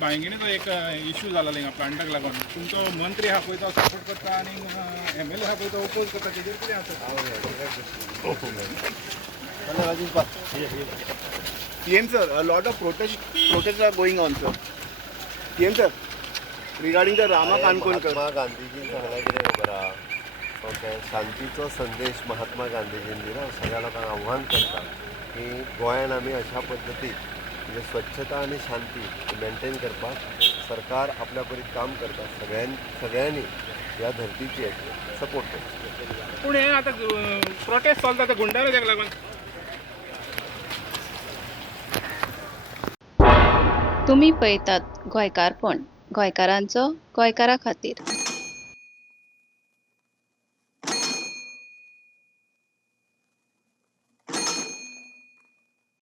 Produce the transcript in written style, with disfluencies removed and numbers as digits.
बांयगीणीचो एक इश्यू जालो हिंगा प्लांटाक लागून तुमचो मंत्री हा पळय तो सपोर्ट करता आनी MLA हा पळय तो ओपोज करता तेजेर कितें आसा? PM sir, a lot of protests are going on, sir. PM sir, regarding the Rama Kankonkar. Mahatma Gandhiji सांगला कितें खबर आहा? ओके, शांतीचो संदेश महात्मा गांधीजीन दिला. सगळ्या लोकांक आव्हान करता की गोंयांत आमी अशा पद्दतीन म्हणजे स्वच्छता आनी शांती मेंटेन करपाक सरकार आपल्या परीत काम करता. सगळ्यांनी ह्या धर्तीचेर सपोर्ट करता. पूण हे आतां प्रोटेस्ट चलता ते गुंडाळ्याक लागून तुम्ही पळयतात गोंयकारपण, गोंयकारांचो गोंयकारा खातीर.